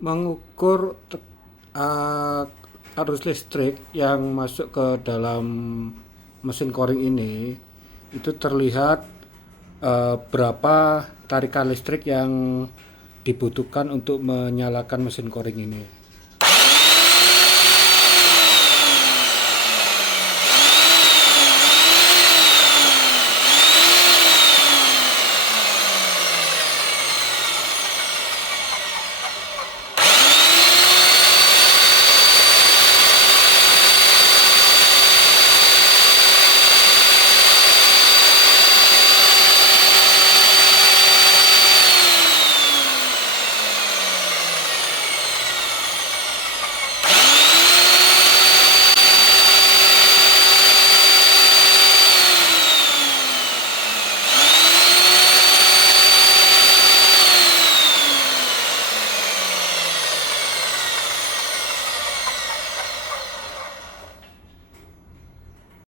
Mengukur arus listrik yang masuk ke dalam mesin coring ini, itu terlihat berapa tarikan listrik yang dibutuhkan untuk menyalakan mesin coring ini.